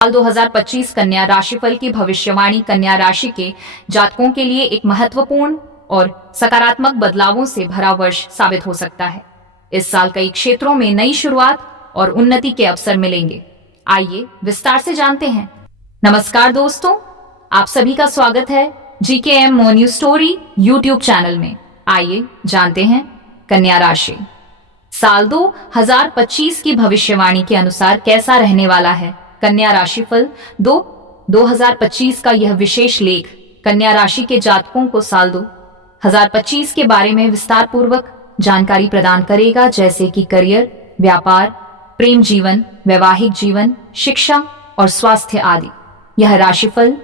साल 2025 कन्या राशिफल की भविष्यवाणी कन्या राशि के जातकों के लिए एक महत्वपूर्ण और सकारात्मक बदलावों से भरा वर्ष साबित हो सकता है। इस साल कई क्षेत्रों में नई शुरुआत और उन्नति के अवसर मिलेंगे। आइए विस्तार से जानते हैं। नमस्कार दोस्तों, आप सभी का स्वागत है GKM मोर न्यूज स्टोरी यूट्यूब चैनल में। आइए जानते हैं कन्या राशि साल 2025 की भविष्यवाणी के अनुसार कैसा रहने वाला है। कन्या राशिफल 2025 का यह विशेष लेख कन्या राशि के जातकों को साल 2025 के बारे में विस्तार पूर्वक जानकारी प्रदान करेगा, जैसे कि करियर, व्यापार, प्रेम जीवन, वैवाहिक जीवन, शिक्षा और स्वास्थ्य आदि। यह राशिफल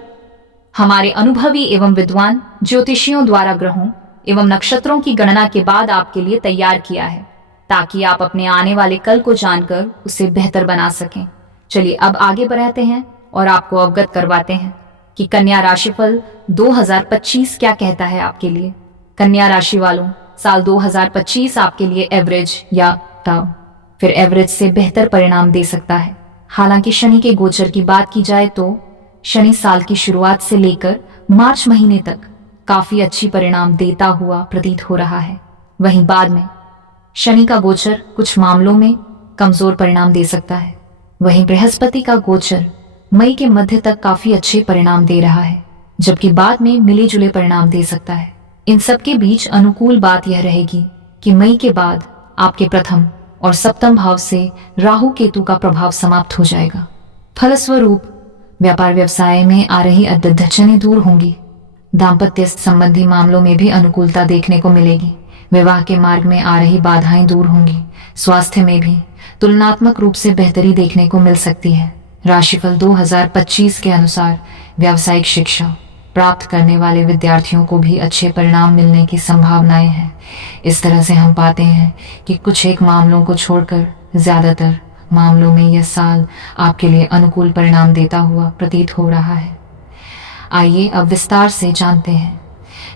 हमारे अनुभवी एवं विद्वान ज्योतिषियों द्वारा ग्रहों एवं नक्षत्रों की गणना के बाद आपके लिए तैयार किया है, ताकि आप अपने आने वाले कल को जानकर उसे बेहतर बना सकें। चलिए अब आगे बढ़ते हैं और आपको अवगत करवाते हैं कि कन्या राशिफल 2025 क्या कहता है आपके लिए। कन्या राशि वालों, साल 2025 आपके लिए एवरेज या फिर एवरेज से बेहतर परिणाम दे सकता है। हालांकि शनि के गोचर की बात की जाए तो शनि साल की शुरुआत से लेकर मार्च महीने तक काफी अच्छी परिणाम देता हुआ प्रतीत हो रहा है। वहीं बाद में शनि का गोचर कुछ मामलों में कमजोर परिणाम दे सकता है। वहीं बृहस्पति का गोचर मई के मध्य तक काफी अच्छे परिणाम दे रहा है, जबकि बाद में मिले जुले परिणाम दे सकता है। इन सब के बीच अनुकूल बात यह रहेगी कि मई के बाद आपके प्रथम और सप्तम भाव से राहु केतु का प्रभाव समाप्त हो जाएगा। फलस्वरूप व्यापार व्यवसाय में आ रही अड़चनें दूर होंगी। दाम्पत्य संबंधी मामलों में भी अनुकूलता देखने को मिलेगी। विवाह के मार्ग में आ रही बाधाएं दूर होंगी। स्वास्थ्य में भी तुलनात्मक रूप से बेहतरी देखने को मिल सकती है। राशिफल 2025 के अनुसार व्यावसायिक शिक्षा प्राप्त करने वाले विद्यार्थियों को भी अच्छे परिणाम मिलने की संभावनाएं हैं। इस तरह से हम पाते हैं कि कुछ एक मामलों को छोड़कर ज्यादातर मामलों में यह साल आपके लिए अनुकूल परिणाम देता हुआ प्रतीत हो रहा है। आइए अब विस्तार से जानते हैं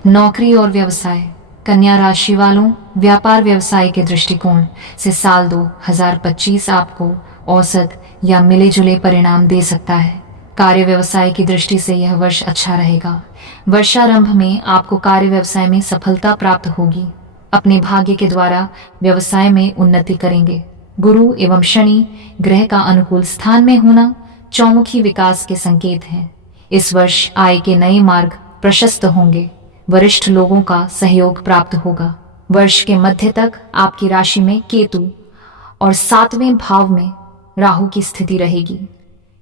नौकरी और व्यवसाय। कन्या राशि वालों, व्यापार व्यवसाय के दृष्टिकोण से साल 2025 आपको औसत या मिले जुले परिणाम दे सकता है। कार्य व्यवसाय की दृष्टि से यह वर्ष अच्छा रहेगा। वर्षारंभ में आपको कार्य व्यवसाय में सफलता प्राप्त होगी। अपने भाग्य के द्वारा व्यवसाय में उन्नति करेंगे। गुरु एवं शनि ग्रह का अनुकूल स्थान में होना चौमुखी विकास के संकेत हैं। इस वर्ष आय के नए मार्ग प्रशस्त होंगे। वरिष्ठ लोगों का सहयोग प्राप्त होगा। वर्ष के मध्य तक आपकी राशि में केतु और 7वें भाव में राहु की स्थिति रहेगी।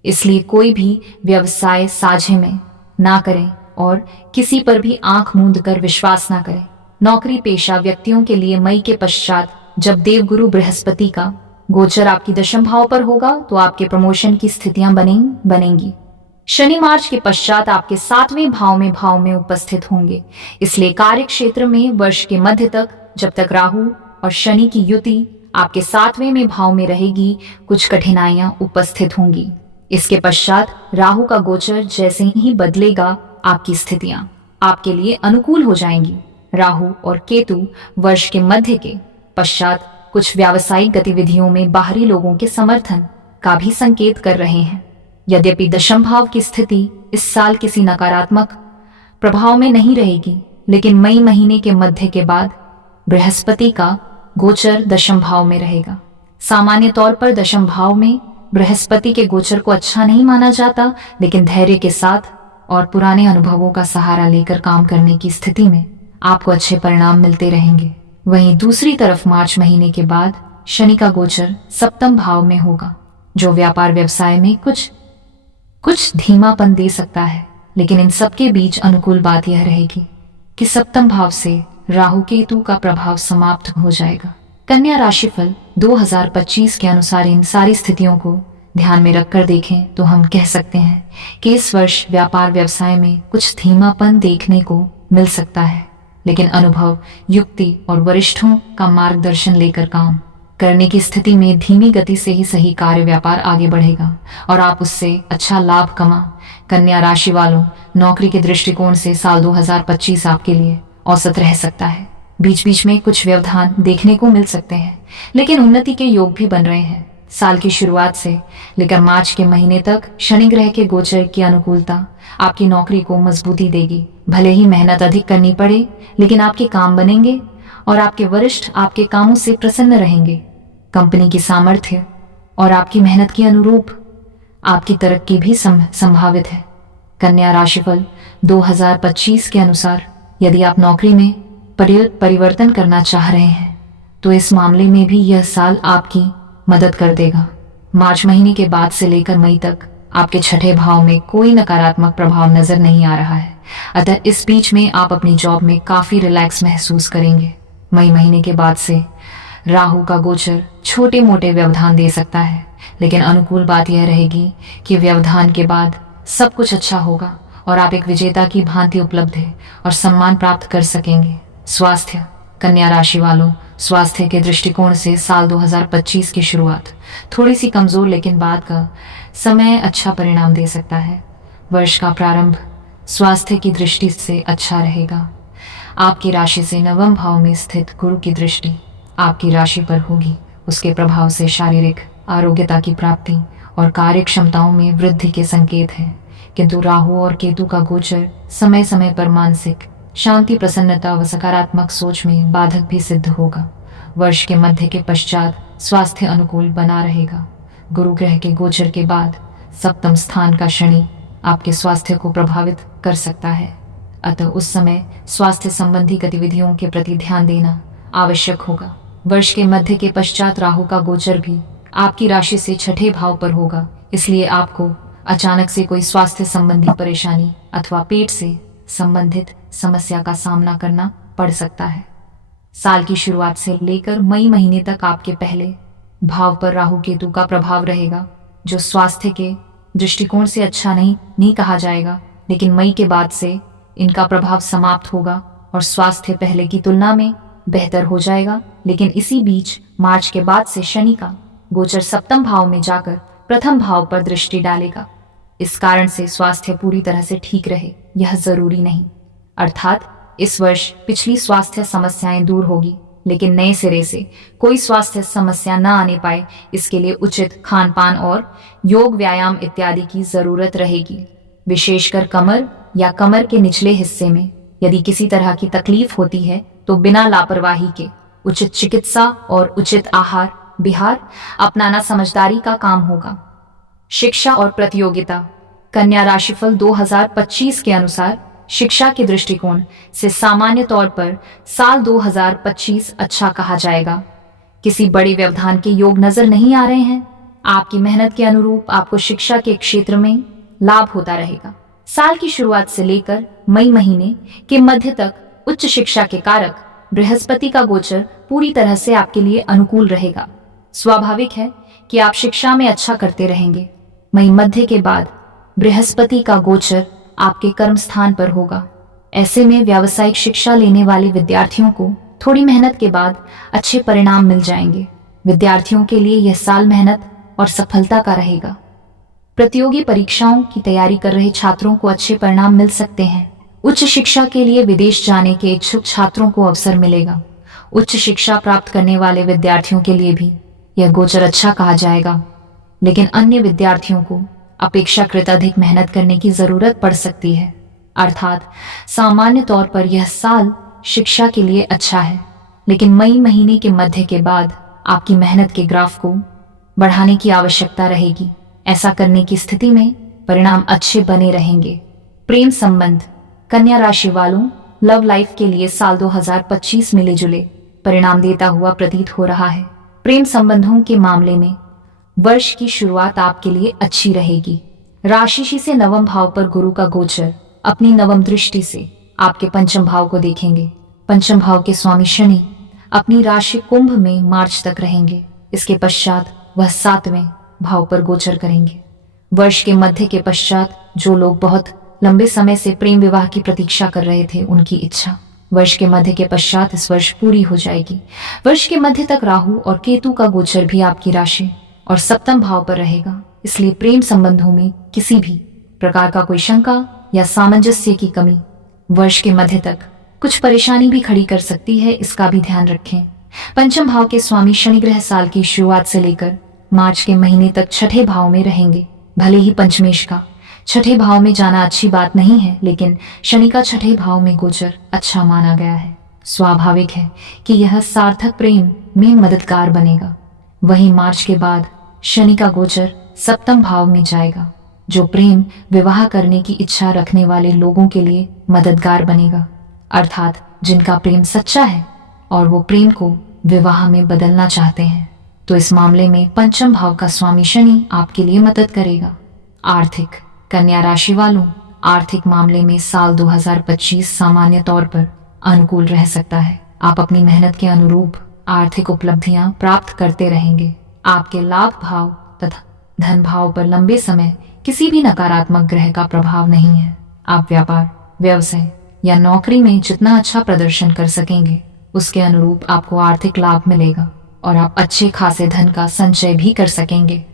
इसलिए कोई भी व्यवसाय साझे में ना करें और किसी पर भी आंख मूंद कर विश्वास ना करें। नौकरी पेशा व्यक्तियों के लिए मई के पश्चात जब देवगुरु बृहस्पति का गोचर आपकी दशम भाव पर होगा तो आपके प्रमोशन की स्थितियां बनेंगी। शनि मार्च के पश्चात आपके 7वें भाव में उपस्थित होंगे। इसलिए कार्य क्षेत्र में वर्ष के मध्य तक जब तक राहु और शनि की युति आपके 7वें भाव में रहेगी, कुछ कठिनाइयां उपस्थित होंगी। इसके पश्चात राहु का गोचर जैसे ही बदलेगा, आपकी स्थितियां आपके लिए अनुकूल हो जाएंगी। राहु और केतु वर्ष के मध्य के पश्चात कुछ व्यावसायिक गतिविधियों में बाहरी लोगों के समर्थन का भी संकेत कर रहे हैं। यद्यपि दशम भाव की स्थिति इस साल किसी नकारात्मक प्रभाव में नहीं रहेगी, लेकिन मई महीने के मध्य के बाद बृहस्पति का गोचर दशम भाव में रहेगा। सामान्य तौर पर दशम भाव में बृहस्पति के गोचर को अच्छा नहीं माना जाता, लेकिन धैर्य के साथ और पुराने अनुभवों का सहारा लेकर काम करने की स्थिति में आपको अच्छे परिणाम मिलते रहेंगे। वहीं दूसरी तरफ मार्च महीने के बाद शनि का गोचर सप्तम भाव में होगा, जो व्यापार व्यवसाय में कुछ धीमापन दे सकता है। लेकिन इन सबके बीच अनुकूल बात यह रहेगी कि सप्तम भाव से राहु केतु का प्रभाव समाप्त हो जाएगा। कन्या राशिफल 2025 के अनुसार इन सारी स्थितियों को ध्यान में रखकर देखें तो हम कह सकते हैं कि इस वर्ष व्यापार व्यवसाय में कुछ धीमापन देखने को मिल सकता है, लेकिन अनुभव, युक्ति और वरिष्ठों का मार्गदर्शन लेकर काम करने की स्थिति में धीमी गति से ही सही कार्य व्यापार आगे बढ़ेगा और आप उससे अच्छा लाभ कमा। कन्या राशि वालों, नौकरी के दृष्टिकोण से साल 2025 आपके लिए औसत रह सकता है। बीच बीच में कुछ व्यवधान देखने को मिल सकते हैं, लेकिन उन्नति के योग भी बन रहे हैं। साल की शुरुआत से लेकर मार्च के महीने तक शनि ग्रह के गोचर की अनुकूलता आपकी नौकरी को मजबूती देगी। भले ही मेहनत अधिक करनी पड़े, लेकिन आपके काम बनेंगे और आपके वरिष्ठ आपके कामों से प्रसन्न रहेंगे। कंपनी की सामर्थ्य और आपकी मेहनत के अनुरूप आपकी तरक्की भी संभावित है। कन्या राशिफल 2025 के अनुसार यदि आप नौकरी में परिवर्तन करना चाह रहे हैं तो इस मामले में भी यह साल आपकी मदद कर देगा। मार्च महीने के बाद से लेकर मई तक आपके छठे भाव में कोई नकारात्मक प्रभाव नजर नहीं आ रहा है, अतः इस बीच में आप अपनी जॉब में काफी रिलैक्स महसूस करेंगे। मई महीने के बाद से राहु का गोचर छोटे मोटे व्यवधान दे सकता है, लेकिन अनुकूल बात यह रहेगी कि व्यवधान के बाद सब कुछ अच्छा होगा और आप एक विजेता की भांति उपलब्ध है और सम्मान प्राप्त कर सकेंगे। स्वास्थ्य, कन्या राशि वालों, स्वास्थ्य के दृष्टिकोण से साल 2025 की शुरुआत थोड़ी सी कमजोर, लेकिन बाद का समय अच्छा परिणाम दे सकता है। वर्ष का प्रारंभ स्वास्थ्य की दृष्टि से अच्छा रहेगा। आपकी राशि से नवम भाव में स्थित गुरु की दृष्टि आपकी राशि पर होगी। उसके प्रभाव से शारीरिक आरोग्यता की प्राप्ति और कार्य क्षमताओं में वृद्धि के संकेत हैं, किंतु राहु और केतु का गोचर समय समय पर मानसिक शांति, प्रसन्नता व सकारात्मक सोच में बाधक भी सिद्ध होगा। वर्ष के मध्य के पश्चात स्वास्थ्य अनुकूल बना रहेगा। गुरु ग्रह के गोचर के बाद सप्तम स्थान का शनि आपके स्वास्थ्य को प्रभावित कर सकता है, अतः उस समय स्वास्थ्य संबंधी गतिविधियों के प्रति ध्यान देना आवश्यक होगा। वर्ष के मध्य के पश्चात राहु का गोचर भी आपकी राशि से छठे भाव पर होगा, इसलिए आपको अचानक से कोई स्वास्थ्य संबंधी परेशानी अथवा पेट से संबंधित समस्या का सामना करना पड़ सकता है। साल की शुरुआत से लेकर मई महीने तक आपके पहले भाव पर राहु केतु का प्रभाव रहेगा, जो स्वास्थ्य के दृष्टिकोण से अच्छा नहीं कहा जाएगा, लेकिन मई के बाद से इनका प्रभाव समाप्त होगा और स्वास्थ्य पहले की तुलना में बेहतर हो जाएगा। लेकिन इसी बीच मार्च के बाद से शनि का गोचर सप्तम भाव में जाकर प्रथम भाव पर दृष्टि डालेगा। इस कारण से स्वास्थ्य पूरी तरह से ठीक रहे यह जरूरी नहीं, अर्थात इस वर्ष पिछली स्वास्थ्य समस्याएं दूर होगी, लेकिन नए सिरे से कोई स्वास्थ्य समस्या न आने पाए इसके लिए उचित खान पान और योग व्यायाम इत्यादि की जरूरत रहेगी। विशेषकर कमर या कमर के निचले हिस्से में यदि किसी तरह की तकलीफ होती है तो बिना लापरवाही के उचित चिकित्सा और उचित आहार विहार अपनाना समझदारी का काम होगा। शिक्षा और प्रतियोगिता, कन्या राशिफल 2025 के अनुसार शिक्षा के दृष्टिकोण से सामान्य तौर पर साल 2025 अच्छा कहा जाएगा। किसी बड़े व्यवधान के योग नजर नहीं आ रहे हैं। आपकी मेहनत के अनुरूप आपको शिक्षा के क्षेत्र में लाभ होता रहेगा। साल की शुरुआत से लेकर मई महीने के मध्य तक उच्च शिक्षा के कारक बृहस्पति का गोचर पूरी तरह से आपके लिए अनुकूल रहेगा। स्वाभाविक है कि आप शिक्षा में अच्छा करते रहेंगे। मई मध्य के बाद बृहस्पति का गोचर आपके कर्म स्थान पर होगा। ऐसे में व्यावसायिक शिक्षा लेने वाले विद्यार्थियों को थोड़ी मेहनत के बाद अच्छे परिणाम मिल जाएंगे। विद्यार्थियों के लिए यह साल मेहनत और सफलता का रहेगा। प्रतियोगी परीक्षाओं की तैयारी कर रहे छात्रों को अच्छे परिणाम मिल सकते हैं। उच्च शिक्षा के लिए विदेश जाने के इच्छुक छात्रों को अवसर मिलेगा। उच्च शिक्षा प्राप्त करने वाले विद्यार्थियों के लिए भी यह गोचर अच्छा कहा जाएगा, लेकिन अन्य विद्यार्थियों को अपेक्षाकृत अधिक मेहनत करने की जरूरत पड़ सकती है। अर्थात सामान्य तौर पर यह साल शिक्षा के लिए अच्छा है, लेकिन मई महीने के मध्य के बाद आपकी मेहनत के ग्राफ को बढ़ाने की आवश्यकता रहेगी। ऐसा करने की स्थिति में परिणाम अच्छे बने रहेंगे। प्रेम संबंध, कन्या राशि वालों, लव लाइफ के लिए साल 2025 मिले जुले परिणाम देता हुआ प्रतीत हो रहा है। प्रेम संबंधों के मामले में वर्ष की शुरुआत आपके लिए अच्छी रहेगी। राशि से नवम भाव पर गुरु का गोचर अपनी नवम दृष्टि से आपके पंचम भाव को देखेंगे। पंचम भाव के स्वामी शनि अपनी राशि कुंभ में मार्च तक रहेंगे। इसके पश्चात वह 7वें भाव पर गोचर करेंगे। वर्ष के मध्य के पश्चात जो लोग बहुत लंबे समय से प्रेम विवाह की प्रतीक्षा कर रहे थे, उनकी इच्छा वर्ष के मध्य के पश्चात इस वर्ष पूरी हो जाएगी। वर्ष के मध्य तक राहु और केतु का गोचर भी आपकी राशि और सप्तम भाव पर रहेगा, इसलिए प्रेम संबंधों में किसी भी प्रकार का कोई शंका या सामंजस्य की कमी वर्ष के मध्य तक कुछ परेशानी भी खड़ी कर सकती है, इसका भी ध्यान रखें। पंचम भाव के स्वामी शनि ग्रह साल की शुरुआत से लेकर मार्च के महीने तक छठे भाव में रहेंगे। भले ही पंचमेश का छठे भाव में जाना अच्छी बात नहीं है, लेकिन शनि का छठे भाव में गोचर अच्छा माना गया है। स्वाभाविक है कि यह सार्थक प्रेम में मददगार बनेगा। वहीं मार्च के बाद शनि का गोचर सप्तम भाव में जाएगा, जो प्रेम विवाह करने की इच्छा रखने वाले लोगों के लिए मददगार बनेगा। अर्थात जिनका प्रेम सच्चा है और वो प्रेम को विवाह में बदलना चाहते हैं, तो इस मामले में पंचम भाव का स्वामी शनि आपके लिए मदद करेगा। आर्थिक कन्या राशि वालों, आर्थिक मामले में साल 2025 सामान्य तौर पर अनुकूल रह सकता है। आप अपनी मेहनत के अनुरूप आर्थिक उपलब्धियां प्राप्त करते रहेंगे। आपके लाभ भाव तथा धन भाव पर लंबे समय किसी भी नकारात्मक ग्रह का प्रभाव नहीं है। आप व्यापार, व्यवसाय या नौकरी में जितना अच्छा प्रदर्शन कर सकेंगे, उसके अनुरूप आपको आर्थिक लाभ मिलेगा और आप अच्छे खासे धन का संचय भी कर सकेंगे।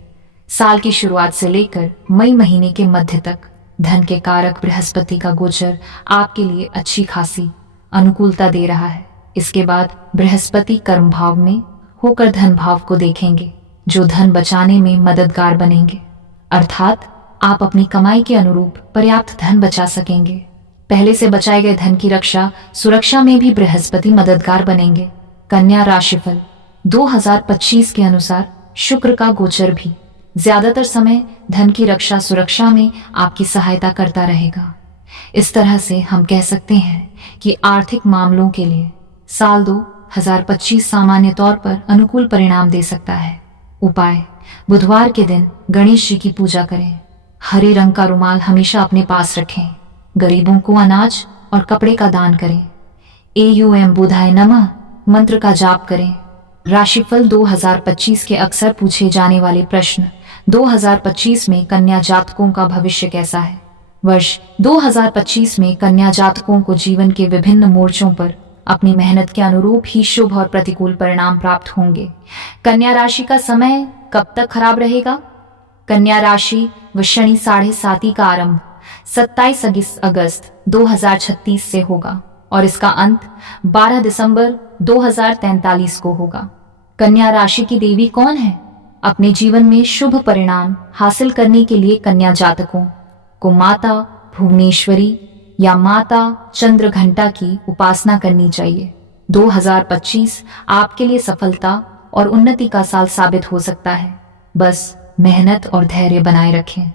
साल की शुरुआत से लेकर मई महीने के मध्य तक धन के कारक बृहस्पति का गोचर आपके लिए अच्छी खासी अनुकूलता दे रहा है। इसके बाद बृहस्पति कर्म भाव में होकर धन भाव को देखेंगे, जो धन बचाने में मददगार बनेंगे। अर्थात आप अपनी कमाई के अनुरूप पर्याप्त धन बचा सकेंगे। पहले से बचाए गए धन की रक्षा सुरक्षा में भी बृहस्पति मददगार बनेंगे। कन्या राशिफल 2025 के अनुसार शुक्र का गोचर भी ज्यादातर समय धन की रक्षा सुरक्षा में आपकी सहायता करता रहेगा। इस तरह से हम कह सकते हैं कि आर्थिक मामलों के लिए साल 2025 सामान्य तौर पर अनुकूल परिणाम दे सकता है। उपाय: बुधवार के दिन गणेश जी की पूजा करें। हरे रंग का रुमाल हमेशा अपने पास रखें। गरीबों को अनाज और कपड़े का दान करें। एयूएम बुधाय नमः मंत्र का जाप करें। राशिफल 2025 के अक्सर पूछे जाने वाले प्रश्न: 2025 में कन्या जातकों का भविष्य कैसा है? वर्ष 2025 में कन्या जातकों को जीवन के विभिन्न मोर्चों पर अपनी मेहनत के अनुरूप ही शुभ और प्रतिकूल परिणाम प्राप्त होंगे। कन्या राशि का समय कब तक खराब रहेगा? कन्या राशि व शनि 7.5 का आरंभ 27 अगस्त 2036 से होगा और इसका अंत 12 दिसंबर 2043 को होगा। कन्या राशि की देवी कौन है? अपने जीवन में शुभ परिणाम हासिल करने के लिए कन्या जातकों को माता भुवनेश्वरी या माता चंद्रघंटा की उपासना करनी चाहिए। 2025 आपके लिए सफलता और उन्नति का साल साबित हो सकता है। बस मेहनत और धैर्य बनाए रखें।